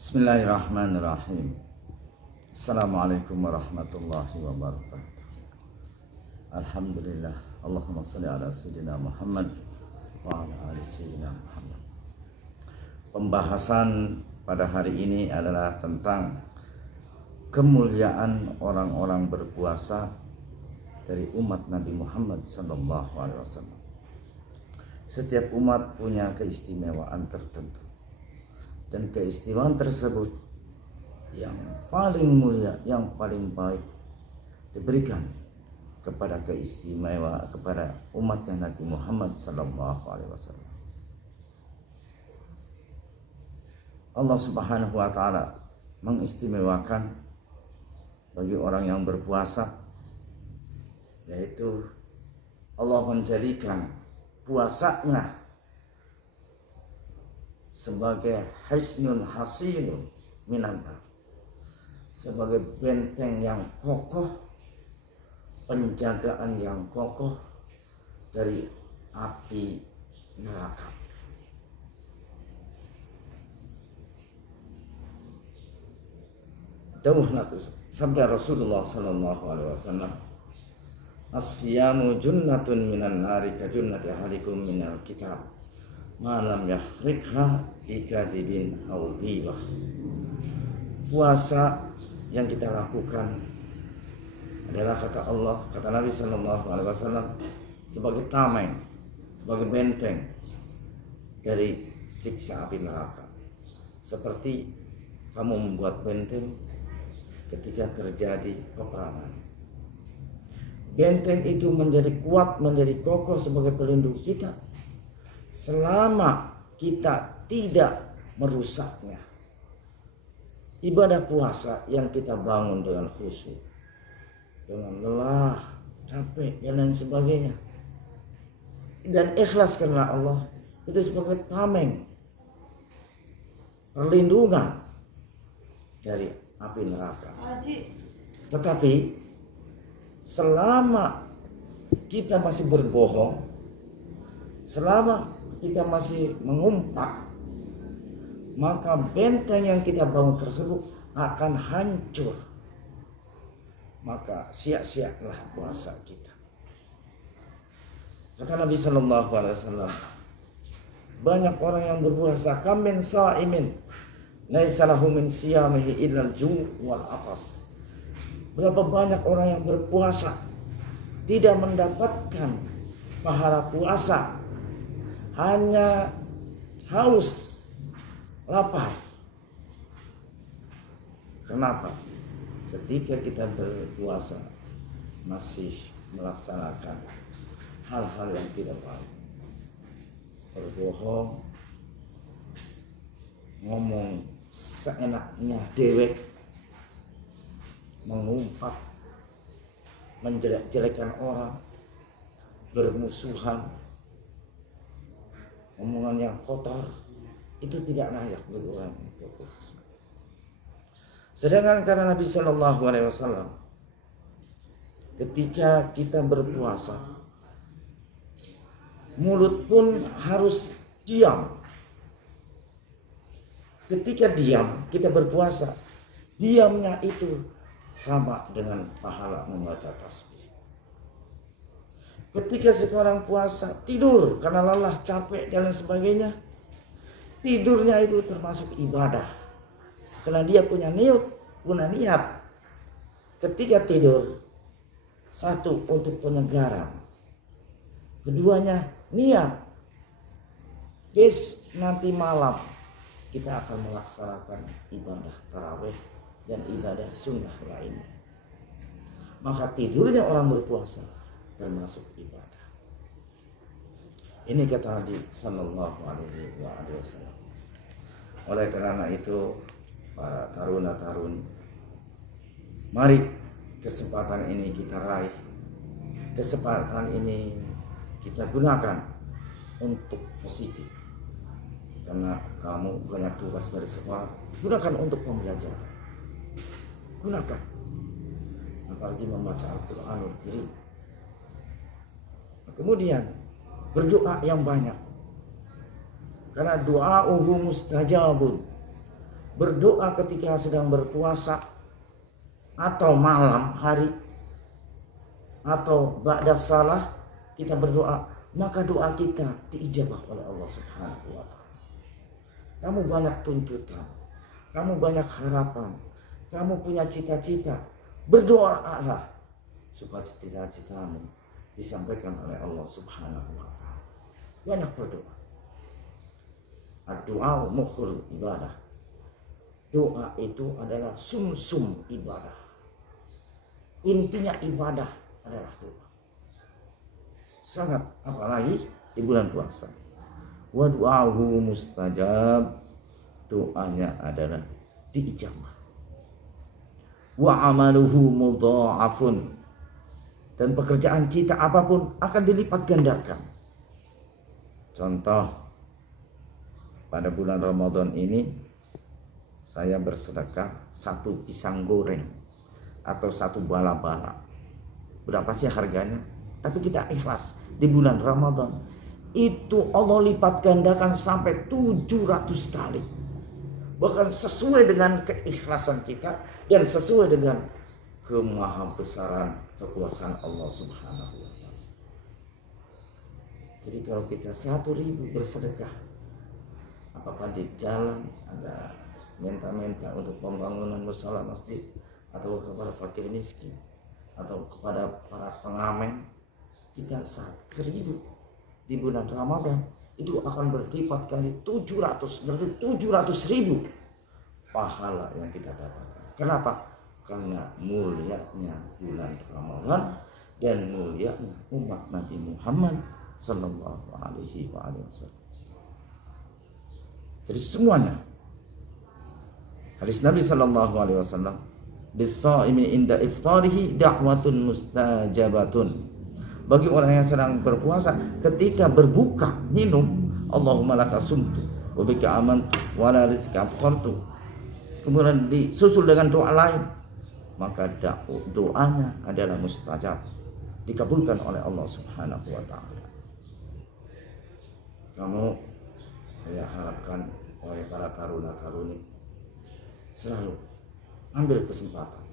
Bismillahirrahmanirrahim. Assalamualaikum warahmatullahi wabarakatuh. Alhamdulillah. Allahumma salli ala sayyidina Muhammad wa ala ali sayyidina Muhammad. Pembahasan pada hari ini adalah tentang kemuliaan orang-orang berpuasa dari umat Nabi Muhammad sallallahu alaihi wasallam. Setiap umat punya keistimewaan tertentu. Dan keistimewaan tersebut yang paling mulia, yang paling baik diberikan kepada umatnya Nabi Muhammad sallallahu alaihi wasallam. Allah Subhanahu wa taala mengistimewakan bagi orang yang berpuasa, yaitu Allah menjadikan puasanya sebagai hisnun hasinun minan nar, sebagai benteng yang kokoh, penjagaan yang kokoh dari api neraka. Dawuh sabda Rasulullah sallallahu alaihi wasallam, as-siyamu junnatun minan nari ka junnati ahlikum minal kitab malam yahrikha bikadibin aw ghibah. Puasa yang kita lakukan adalah, kata Allah, kata Nabi sallallahu alaihi wasallam, sebagai tameng, sebagai benteng dari siksa api neraka. Seperti kamu membuat benteng ketika terjadi peperangan. Benteng itu menjadi kuat, menjadi kokoh sebagai pelindung kita selama kita tidak merusaknya. Ibadah puasa yang kita bangun dengan khusyuk, dengan lelah, capek, dan lain sebagainya, dan ikhlas karena Allah, itu sebagai tameng, perlindungan dari api neraka. Tetapi selama kita masih berbohong, selama kita masih mengumpat, maka benteng yang kita bangun tersebut akan hancur. Maka sia-sialah puasa kita. Kata Nabi sallallahu alaihi wasallam, banyak orang yang berpuasa, kam min sha'imin laisa lahu min siyamihi illa al-ju' wal 'atas. Berapa banyak orang yang berpuasa tidak mendapatkan pahala puasa, hanya haus, lapar. Kenapa? Ketika kita berpuasa masih melaksanakan hal-hal yang tidak baik, berbohong, ngomong seenaknya dewek, mengumpat, menjelek-jelekan orang, bermusuhan, omongan yang kotor, itu tidak layak bagi orang yang berpuasa. Sedangkan karena Nabi Shallallahu Alaihi Wasallam, ketika kita berpuasa, mulut pun harus diam. Ketika diam, kita berpuasa, diamnya itu sama dengan pahala membaca tasbih. Ketika seorang puasa tidur karena lelah, capek, dan lain sebagainya, tidurnya itu termasuk ibadah. Karena dia punya niat. Ketika tidur, satu, untuk penyegaran. Keduanya, niat. Nanti malam kita akan melaksanakan ibadah tarawih dan ibadah sunnah lainnya. Maka tidurnya orang berpuasa termasuk ibadah. Ini kata Nabi sallallahu alaihi wasallam. Oleh karena itu, para taruna-taruni, mari kesempatan ini kita raih. Kesempatan ini kita gunakan untuk positif. Karena kamu banyak tugas dari sekolah, gunakan untuk pembelajaran. Gunakan. Apalagi membaca Al-Qur'anul Karim. Kemudian berdoa yang banyak. Karena doa mustajabun. berdoa ketika sedang berpuasa atau malam hari atau ba'da salah kita berdoa, maka doa kita diijabah oleh Allah Subhanahu wa taala. Kamu banyak tuntutan, kamu banyak harapan, kamu punya cita-cita, berdoalah supaya cita-citamu disampaikan oleh Allah Subhanahu wa taala. Banyak berdoa. Doa mukhul ibadah. Doa itu adalah sumsum ibadah. Intinya ibadah adalah doa. Sangat apalagi di bulan puasa. Wa du'ahu mustajab. Doanya adalah diijabah. Wa amaluhu mudha'afun. Dan pekerjaan kita apapun akan dilipat gandakan. Contoh, pada bulan Ramadan ini saya bersedekah 1 pisang goreng atau 1 bala-bala. Berapa sih harganya? Tapi kita ikhlas di bulan Ramadan. Itu Allah lipat gandakan sampai 700 kali. Bahkan sesuai dengan keikhlasan kita dan sesuai dengan kemahabesaran kekuasaan Allah Subhanahu wa taala. Jadi kalau kita 1.000 bersedekah, apakah di jalan ada minta-minta untuk pembangunan musala masjid, atau kepada fakir miskin, atau kepada para pengamen, kita 1.000 di bulan Ramadan itu akan berlipat kali 700, berarti 700.000 pahala yang kita dapatkan. Kenapa? Karena mulianya bulan Ramadan dan mulianya umat Nabi Muhammad sallallahu alaihi wasallam. Jadi semuanya, hadis Nabi sallallahu alaihi wasallam, "Lis-shaimi inda iftarihi da'watun mustajabatun." Bagi orang yang sedang berpuasa ketika berbuka minum, Allahumma laka sumtu wa bika amantu wa la rizqa aftartu. Kemudian disusul dengan doa lain, maka doanya adalah mustajab, dikabulkan oleh Allah Subhanahu wa taala. Kamu, saya harapkan oleh para taruna-taruni selalu ambil kesempatan.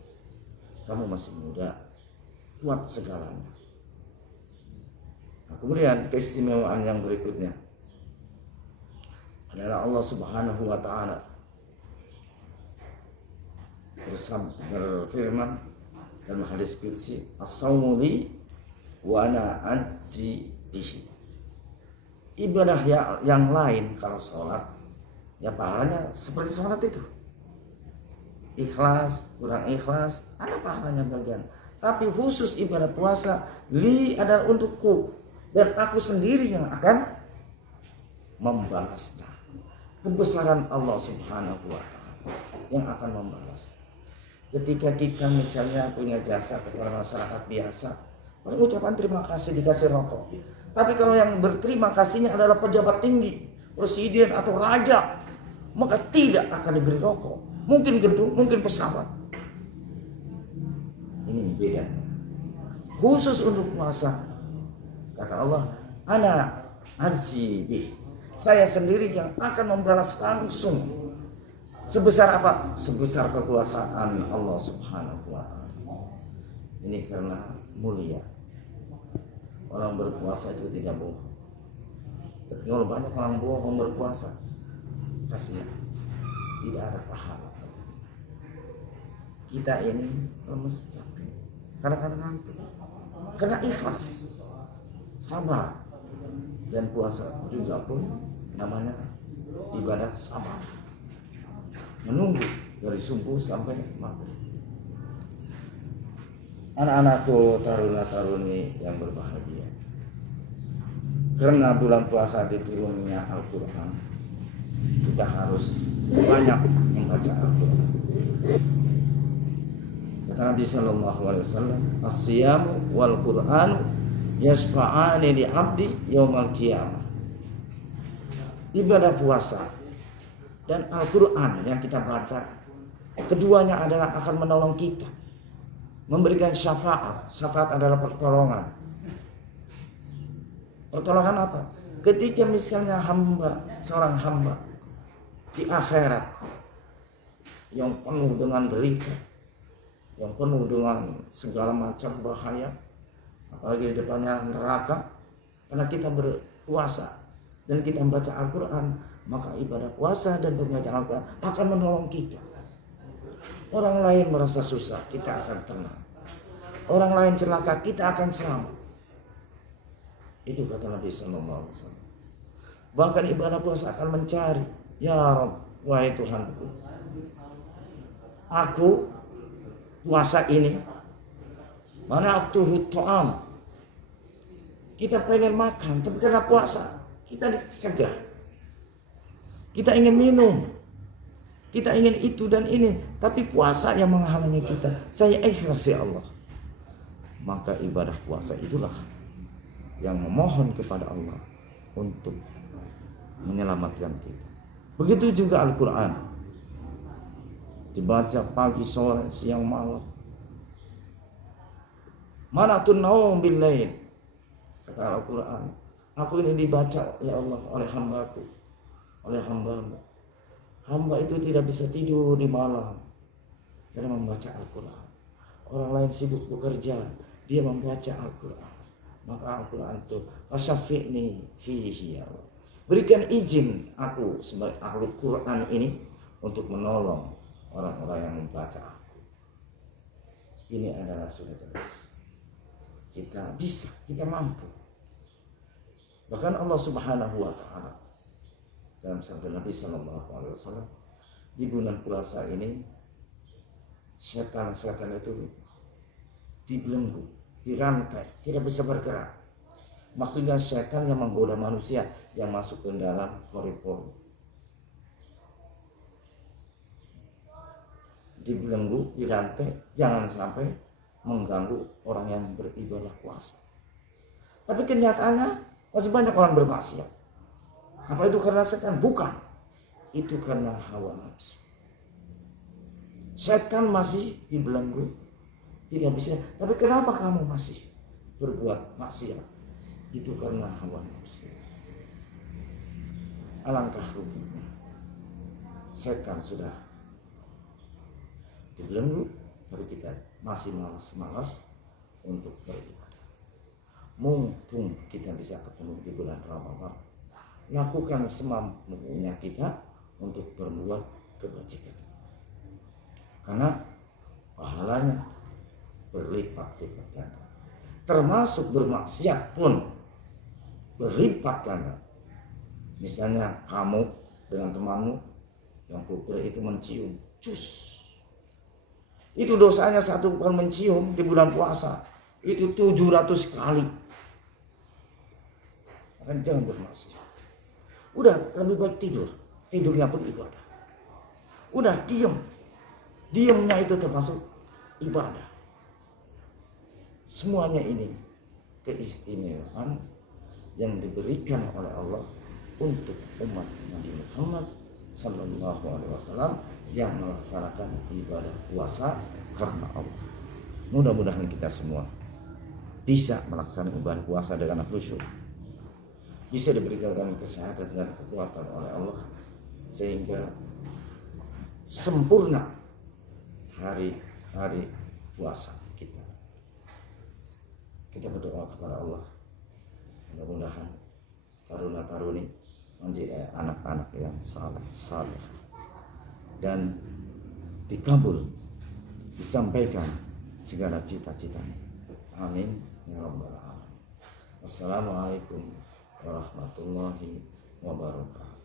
Kamu masih muda, buat segalanya. Nah, kemudian keistimewaan yang berikutnya adalah Allah Subhanahu wa taala berfirman dalam hadis qudsi, "As-shaumu li wa ana ajzi bihi." Ibadah yang lain kalau sholat, ya pahalanya seperti sholat itu. Ikhlas, kurang ikhlas, ada pahalanya bagian. Tapi khusus ibadah puasa, li adalah untukku dan aku sendiri yang akan membalasnya. Kebesaran Allah Subhanahu wa taala yang akan membalas. Ketika kita misalnya punya jasa kepada masyarakat biasa, paling ucapan terima kasih dikasih rokok. Tapi kalau yang berterima kasihnya adalah pejabat tinggi, presiden atau raja, maka tidak akan diberi rokok. Mungkin gedung, mungkin pesawat. Ini beda. Khusus untuk puasa, kata Allah, "Ana azibih." Saya sendiri yang akan membalas langsung. Sebesar apa? Sebesar kekuasaan Allah Subhanahu wa taala. Ini karena mulia. Orang berpuasa itu tidak bohong. Tapi kalau banyak orang bohong berpuasa, kasihan, tidak ada pahala. Kita ini lemes, capek, kadang-kadang ngantuk. Karena ikhlas, sabar, dan puasa juga pun namanya ibadah sabar. Menunggu dari subuh sampai maghrib. Anak-anakku, taruna-taruni yang berbahagia, karena bulan puasa diturunnya Al-Quran, kita harus banyak membaca Al-Quran. Kata Nabi sallallahu alaihi wasallam, "As-siyamu wal Qur'anu yashfa'ani li 'abdi yaumal qiyamah." Ibadah puasa dan Al-Quran yang kita baca, keduanya adalah akan menolong kita, memberikan syafaat. Syafaat adalah pertolongan. Pertolongan apa? Ketika misalnya seorang hamba di akhirat yang penuh dengan derita, yang penuh dengan segala macam bahaya, apalagi di depannya neraka. Karena kita berpuasa dan kita membaca Al-Quran, maka ibadah puasa dan pembacaan Al-Quran akan menolong kita. Orang lain merasa susah, kita akan tenang. Orang lain celaka, kita akan selamat. Itu kata Nabi SAW. Bahkan ibadah puasa akan mencari, ya Rabb, wahai Tuhanku, aku puasa ini, mana aktuhu ta'am, kita pengen makan, tapi karena puasa kita dicegah. Kita ingin minum, kita ingin itu dan ini, tapi puasa yang menghalangi kita. Saya ikhlas ya Allah. Maka ibadah puasa itulah yang memohon kepada Allah untuk menyelamatkan kita. Begitu juga Al-Quran, dibaca pagi, sore, siang, malam. Manatun naum bil lail, kata Al-Quran, aku ini dibaca ya Allah oleh hambaku, oleh hambamu. Hamba itu tidak bisa tidur di malam karena membaca Al-Quran. Orang lain sibuk bekerja, dia membaca Al-Quran. Maka Al-Quran itu fasyafi'ni fihi ya Allah, berikan izin aku sebagai ahli Quran ini untuk menolong orang-orang yang membaca aku. Ini adalah sudah jelas, kita bisa, kita mampu. Bahkan Allah Subhanahu wa Ta'ala dalam sabda Nabi SAW, di bulan puasa ini setan-setan itu dibelenggu, dirantai, tidak bisa bergerak. Maksudnya setan yang menggoda manusia yang masuk ke dalam koridor, dibelenggu, dirantai, jangan sampai mengganggu orang yang beribadah puasa. Tapi kenyataannya masih banyak orang bermaksiat. Apa itu karena setan? Bukan. Itu karena hawa nafsu. Setan masih dibelenggu, tidak bisa. Tapi kenapa kamu masih berbuat maksiat? Itu karena hawa nafsu. Alangkah ruginya. Setan sudah dibelenggu, tapi kita masih malas-malas untuk beribadah. Mumpung kita bisa ketemu di bulan Ramadan, lakukan semampunya kita untuk berbuat kebajikan. Karena pahalanya berlipat-lipat ganda. Termasuk bermaksiat pun berlipat ganda. Misalnya kamu dengan temanmu yang putri itu mencium cus, itu dosanya satu bukan mencium di bulan puasa itu 700 kali. Kan jangan bermaksiat. Udah lebih baik tidur, tidurnya pun ibadah. Udah diamnya itu termasuk ibadah. Semuanya ini keistimewaan yang diberikan oleh Allah untuk umat Nabi Muhammad Sallallahu Alaihi Wasallam yang melaksanakan ibadah puasa karena Allah. Mudah-mudahan kita semua bisa melaksanakan ibadah puasa dengan khusyuk, bisa diberikan kesehatan dan kekuatan oleh Allah sehingga sempurna hari-hari puasa kita. Kita berdoa kepada Allah, mudah-mudahan taruna-taruni menjadi anak-anak yang saleh dan dikabul, disampaikan segala cita-citanya. Amin ya rabbal alamin. Assalamualaikum warahmatullahi wabarakatuh.